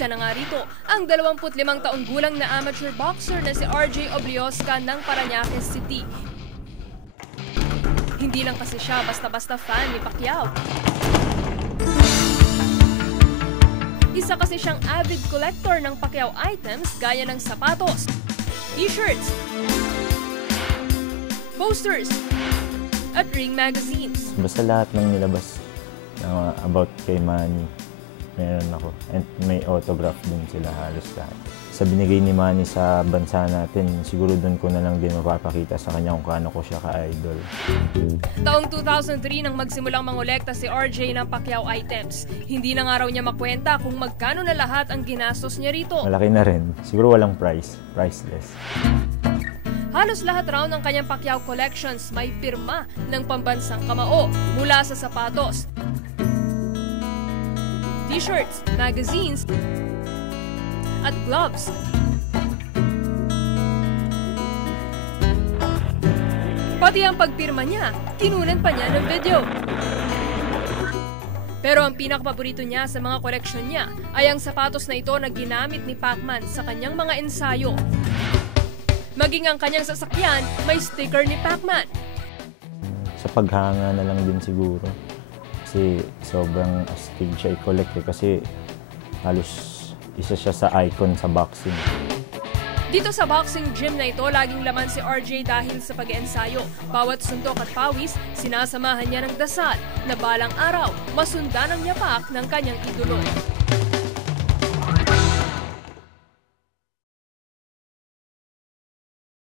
Isa na nga rito, ang 25 taong gulang na amateur boxer na si RJ Obliosca ng Parañaque City. Hindi lang kasi siya basta-basta fan ni Pacquiao. Isa kasi siyang avid collector ng Pacquiao items gaya ng sapatos, t-shirts, posters, at ring magazines. Basta lahat ng nilabas about kay Manny, meron ako. And may autograph din sila halos lahat. Sa binigay ni Manny sa bansa natin, siguro doon ko na lang din mapapakita sa kanya kung kaano ko siya ka-idol. Taong 2003 nang magsimulang mangolekta si RJ ng Pacquiao items. Hindi na nga raw niya makwenta kung magkano na lahat ang ginastos niya rito. Malaki na rin. Siguro walang priceless. Halos lahat raw ng kanyang Pacquiao collections may pirma ng pambansang kamao mula sa sapatos, t-shirts, magazines, at gloves. Pati ang pagpirma niya, tinunan pa niya ng video. Pero ang pinakapaborito niya sa mga koleksyon niya ay ang sapatos na ito na ginamit ni Pacman sa kanyang mga ensayo. Maging ang kanyang sasakyan, may sticker ni Pacman. Sa paghanga na lang din siguro. Kasi sobrang astig siya i-collect kasi halos isa siya sa icon sa boxing. Dito sa boxing gym na ito, laging laman si RJ dahil sa pag-eensayo. Bawat suntok at pawis, sinasamahan niya ng dasal na balang araw, masundan ang yapak ng kanyang idolo.